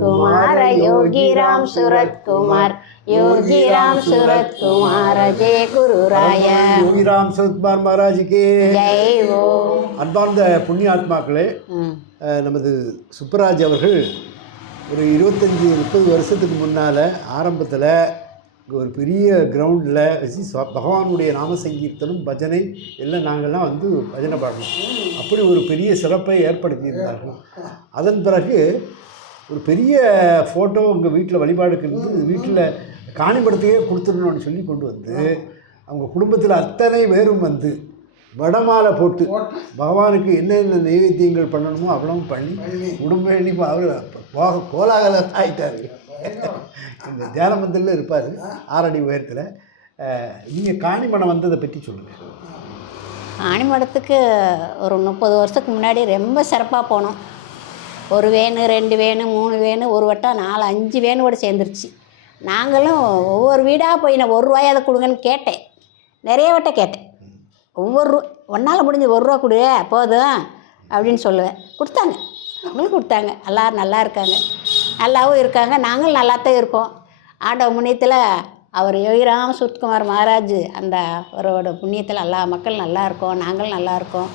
कुमार योगी राम सूरत कुमार योगी राम सूरत कुमार जय गुरु राय योगी राम सूरत कुमार महाराज के जय हो. அன்பார்ந்த புண்ணிய ஆத்மாக்களே, நமது சுப்பராஜ் அவர்கள் ஒரு 25-30 வருஷத்துக்கு முன்னால் ஆரம்பத்தில் ஒரு பெரிய கிரவுண்டில் வச்சு பகவானுடைய நாம சங்கீர்த்தனம் பஜனை எல்லாம் நாங்கள்லாம் வந்து பஜனை பாடணும். அப்படி ஒரு பெரிய சிறப்பை ஏற்படுத்தியிருந்தார்கள். அதன் பிறகு ஒரு பெரிய ஃபோட்டோ உங்கள் வீட்டில் வழிபாடுக்கு இருந்து வீட்டில் காணிபடத்தையே கொடுத்துடணும்னு சொல்லி கொண்டு வந்து அவங்க குடும்பத்தில் அத்தனை பேரும் வந்து வடமாலை போட்டு பகவானுக்கு என்னென்ன நைவேத்தியங்கள் பண்ணணுமோ அவ்வளவும் பண்ணி குடும்பம் அவர் கோலாகல ஆகிட்டார். இந்த தியான மந்திரில் இருப்பார் 6 அடி உயரத்தில். நீங்கள் காணிமடம் வந்ததை பற்றி சொல்லுங்கள். காணிமடத்துக்கு ஒரு 30 வருஷத்துக்கு முன்னாடி ரொம்ப சிறப்பாக போனோம். 1 வேனு 2 வேனு 3 வேனு ஒரு வட்டம் 4-5 வேனோடு சேர்ந்துருச்சு. நாங்களும் ஒவ்வொரு வீடாக போய் நான் 1 ரூபாயாவது கொடுங்கன்னு கேட்டேன். நிறைய வட்டம் கேட்டேன். ஒவ்வொரு ஒன்றால் முடிஞ்சு 1 ரூபா கொடு போதும் அப்படின்னு சொல்லுவேன். கொடுத்தாங்க, அவங்களும் கொடுத்தாங்க. எல்லோரும் நல்லா இருக்காங்க, நல்லாவும் இருக்காங்க, நாங்களும் நல்லாத்தான் இருக்கோம். ஆண்டவ புண்ணியத்தில் அவர் யோகிராம் சுரத்குமார் மகாராஜ் அந்த அவரோட புண்ணியத்தில் எல்லா மக்கள் நல்லா இருக்கோம், நாங்களும் நல்லா இருக்கோம்,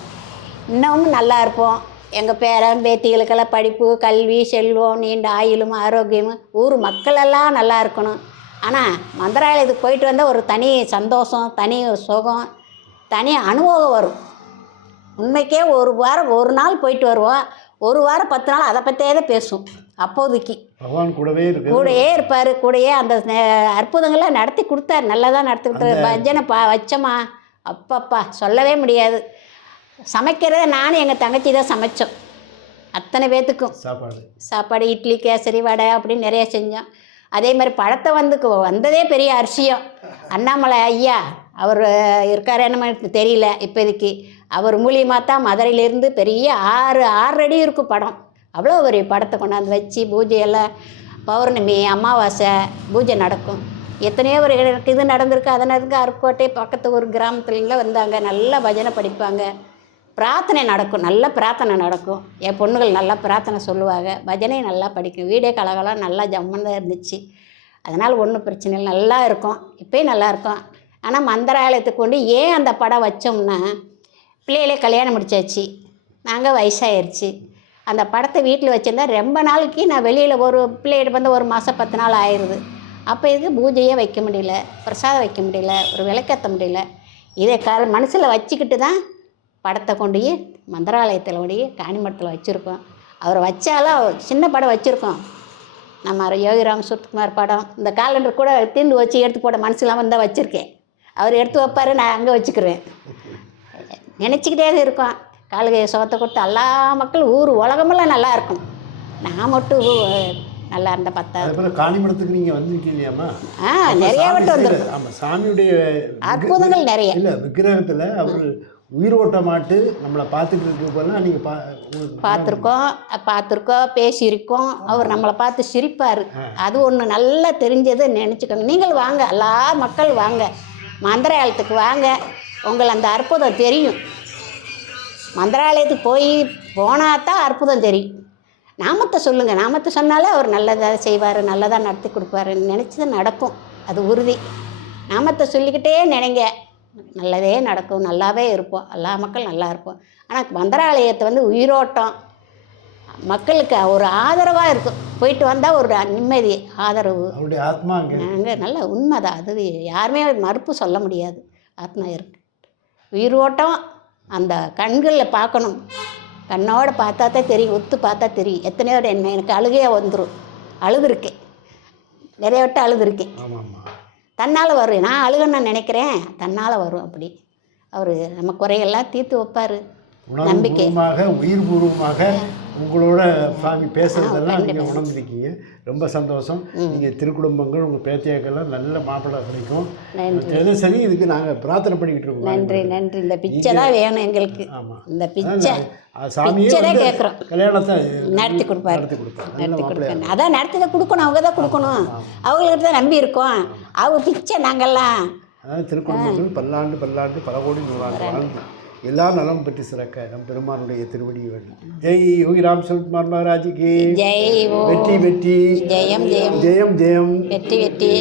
இன்னமும் நல்லா இருப்போம். எங்கள் பேரன் பேத்திகளுக்கெல்லாம் படிப்பு கல்வி செல்வம் நீண்ட ஆயுளும் ஆரோக்கியமும் ஊர் மக்களெல்லாம் நல்லா இருக்கணும். ஆனால் மந்திராலயத்துக்கு போயிட்டு வந்தால் ஒரு தனி சந்தோஷம், தனி சுகம், தனி அனுபவம் வரும். உண்மைக்கே ஒரு நாள் போயிட்டு வருவோம், 1 வாரம் 10 நாள் அதை பற்றியே தான் பேசும். அப்போதைக்கு பகவான் கூடவே இருப்பார். கூடயே அந்த அற்புதங்கள்லாம் நடத்தி கொடுத்தாரு, நல்லா தான் நடத்தி கொடுத்தாரு. பஜனை வச்சோமா அப்பப்பா சொல்லவே முடியாது. சமைக்கிறத நானும் எங்கள் தங்கச்சி தான் சமைச்சோம். அத்தனை பேத்துக்கும் சாப்பாடு இட்லி கேசரி வடை அப்படின்னு நிறைய செஞ்சோம். அதே மாதிரி பழத்தை வந்ததே பெரிய அரிசியம். அண்ணாமலை ஐயா அவர் இருக்கார் என்னன்னு தெரியல இப்போதைக்கு. அவர் மூலியமாக தான் மதுரையிலேருந்து பெரிய 6 அடி இருக்கும் படம். அவ்வளோ ஒரு படத்தை கொண்டாந்து வச்சு பூஜையெல்லாம் பௌர்ணமி அமாவாசை பூஜை நடக்கும். எத்தனையோ ஒரு இது நடந்திருக்கு. அது நடந்துக்கு அருக்கோட்டை பக்கத்து ஒரு கிராமத்துலலாம் வந்தாங்க. நல்லா பஜனை படிப்பாங்க, பிரார்த்தனை நடக்கும், நல்ல பிரார்த்தனை நடக்கும். என் பொண்ணுகள் நல்லா பிரார்த்தனை சொல்லுவாங்க, பஜனை நல்லா படிக்கும். வீடே கலகலாம் நல்லா ஜம்முன்னு தான் இருந்துச்சு. அதனால் ஒன்றும் பிரச்சனை இல்லை, நல்லா இருக்கும். இப்போயும் நல்லா இருக்கும். ஆனால் மந்திராலயத்துக்கு கொண்டு ஏன் அந்த படம் வச்சோம்னா, பிள்ளைகளே கல்யாணம் முடிச்சாச்சு, நாங்கள் வயசாகிடுச்சு. அந்த படத்தை வீட்டில் வச்சுருந்தா ரொம்ப நாளைக்கு நான் வெளியில் ஒரு பிள்ளைகிட்ட வந்து 1 மாதம் 10 நாள் ஆயிடுது. அப்போ இதுக்கு பூஜையே வைக்க முடியல, பிரசாதம் வைக்க முடியல, ஒரு விளக்கேற்ற முடியல. இதை மனசில் வச்சுக்கிட்டு தான் படத்தை கொண்டு மந்திராலயத்தில் கொண்டு காணிமடத்தில் வச்சுருக்கோம். அவர் வச்சாலும் சின்ன படம் வச்சுருக்கோம். நம்ம யோகிராம் சுரத்குமார் படம் இந்த காலண்டர் கூட தீர்ந்து வச்சு எடுத்து போட மனசுலாம் வந்தால் வச்சுருக்கேன். அவர் எடுத்து வைப்பார், நான் அங்கே வச்சுக்கிருவேன். நினச்சிக்கிட்டே தான் இருக்கோம். காலுகையை சுகத்தை கொடுத்து எல்லா மக்களும் ஊர் உலகமெல்லாம் நல்லா இருக்கும். நான் மட்டும் நல்லா இருந்த 10 காணிமடத்துக்கு நீங்கள் வந்திருக்கீங்களாம்மா? நிறைய வட்டம் வந்துருக்கு. ஆமாம், சாமியுடைய அற்புதங்கள் நிறைய. இல்லை, விக்கிரகத்தில் அவர் உயிரோட்டமாட்டு நம்மளை பார்த்துட்டு இருக்க போலாம். நீங்கள் பார்த்துருக்கோம் பேசியிருக்கோம். அவர் நம்மளை பார்த்து சிரிப்பார். அது ஒன்று நல்லா தெரிஞ்சது நினச்சிக்கோங்க. நீங்கள் வாங்க, எல்லா மக்கள் வாங்க, மந்திராலயத்துக்கு வாங்க, உங்களை அந்த அற்புதம் தெரியும். மந்திராலயத்துக்கு போனால் தான் அற்புதம் தெரியும். நாமத்தை சொல்லுங்கள், நாமத்தை சொன்னாலே அவர் நல்லதாக செய்வார், நல்லதாக நடத்தி கொடுப்பாரு, நினச்சது நடக்கும், அது உறுதி. நாமத்தை சொல்லிக்கிட்டே நினைங்க, நல்லதே நடக்கும், நல்லாவே இருப்போம், எல்லா மக்கள் நல்லா இருப்போம். ஆனால் மந்திராலயத்தை உயிரோட்டம் மக்களுக்கு ஒரு ஆதரவாக இருக்கும். போயிட்டு வந்தால் ஒரு நிம்மதி, ஆதரவு, அங்கே நல்ல உண்மைதான். அது யாருமே மறுப்பு சொல்ல முடியாது. ஆத்மா இருக்கு, உயிரோட்டம். அந்த கண்களில் பார்க்கணும், கண்ணோடு பார்த்தா தான் தெரியும், ஒத்து பார்த்தா தெரியும். எத்தனையோ எனக்கு அழுகையாக வந்துடும். அழுதுருக்கேன், நிறைய விட்டு அழுதுருக்கேன். தன்னால் வரும். நான் அழுகன்னு நினைக்கிறேன், தன்னால் வரும். அப்படி அவர் நம்ம குறையெல்லாம் தீர்த்து வைப்பார். நம்பிக்கை உயிர்பூர்வமாக உங்களோட சாமி பேசுகிறதெல்லாம் நீங்கள் உணர்ந்துருக்கீங்க. ரொம்ப சந்தோஷம். நீங்கள் திருக்குடும்பங்கள் உங்கள் பேத்தியாக்கெல்லாம் நல்ல மாப்பிள்ளை கிடைக்கும். சரி, இதுக்கு நாங்கள் பிரார்த்தனை பண்ணிக்கிட்டு இருக்கோம். நன்றி நன்றி. இந்த பிச்சை தான் வேணும் எங்களுக்கு. ஆமாம், இந்த பிச்சை சாமியே கேட்குறோம். கல்யாணத்தை நடத்தி கொடுப்பாரு. அதான் நடத்தி கொடுக்கணும், அவங்க தான் கொடுக்கணும். அவங்கள்ட்ட தான் நம்பி இருக்கோம். அவங்க பிச்சை நாங்கள்லாம் திருக்குடும்பங்கள் பல்லாண்டு பல்லாண்டு பல கோடி நூறாண்டு வாழ்ந்து எல்லாம் நலம் பெற்று சிறக்க நம் பெருமானுடைய திருவடி வேண்டும். ஜெய் யோகி ராம் சுரத்குமார் மகாராஜுக்கு ஜெய் ஓ வெற்றி வெற்றி ஜெயம் ஜெயம் ஜெயம் ஜெயம். வெற்றி வெற்றி.